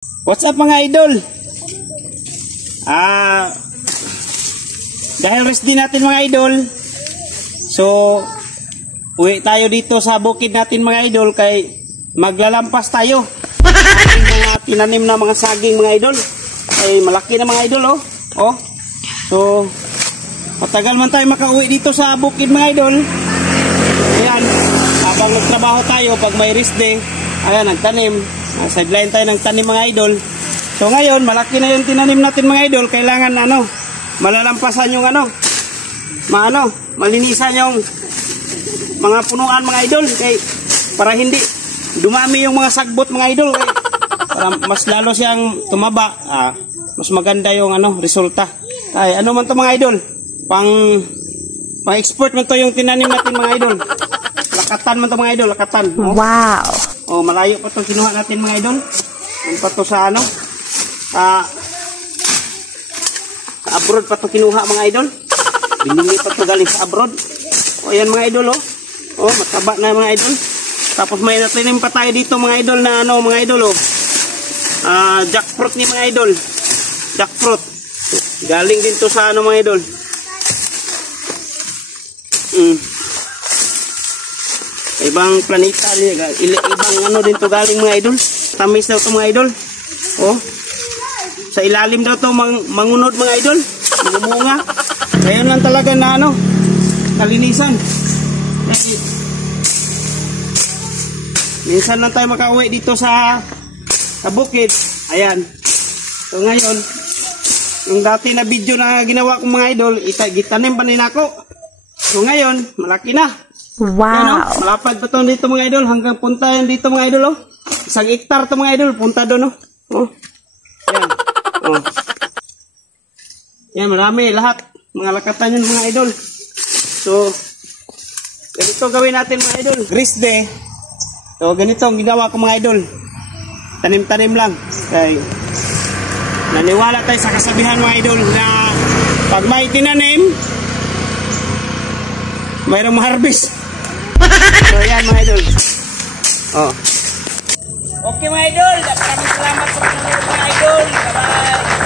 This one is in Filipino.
What's up mga idol? Dahil rest din natin mga idol, so uwi tayo dito sa bukid natin mga idol, kay maglalampas tayo. Ating mga tinanim na mga saging mga idol, ay malaki na mga idol oh. So matagal man tayo makauwi dito sa bukid mga idol. Ayan, habang nagtrabaho tayo pag may rest day, ayan, nagtanim. Sideline tayo ng tanim mga idol. So ngayon, malaki na yung tinanim natin mga idol. Kailangan malalampasan yung malinisan yung mga punuan mga idol. Para hindi dumami yung mga sagbot mga idol. Para mas lalo siyang tumaba. Mas maganda yung resulta. Ano man to mga idol? Pang-export man to yung tinanim natin mga idol. Lakatan man to mga idol, lakatan. Wow! Malayo pa itong kinuha natin mga idol. Yung pa to sa abroad pa itong kinuha mga idol. Binili pa ito galing sa abroad. Ayan mga idol mataba na mga idol. Tapos may natinim pa tayo dito mga idol na mga idol jackfruit ni mga idol. Jackfruit. Galing din to sa mga idol. Ibang planeta, ibang din to galing mga idol. Tamis daw to mga idol. Sa ilalim daw to mangunod mga idol. Mamunga. Ngayon lang talaga na kalinisan. Minsan lang tayo makauwi dito sa bukid. Ayan. So ngayon, yung dati na video na ginawa ko mga idol, gitanim pa nila ako. So ngayon, malaki na. Wow! Malapad pa ito dito mga idol, hanggang punta yan dito mga idol. 1 hektar ito mga idol, punta doon Yan. Yan, marami, lahat. Mga lakatan yun mga idol. So, ganito gawin natin mga idol. Rest day. So, ganito ang ginawa ko mga idol. Tanim-tanim lang. Okay. Naniwala tayo sa kasabihan mga idol na pag may tinanim, mayroong ma-harvest. So yan mga idol. Okay mga idol, maraming salamat sa panonood mga idol. Bye-bye.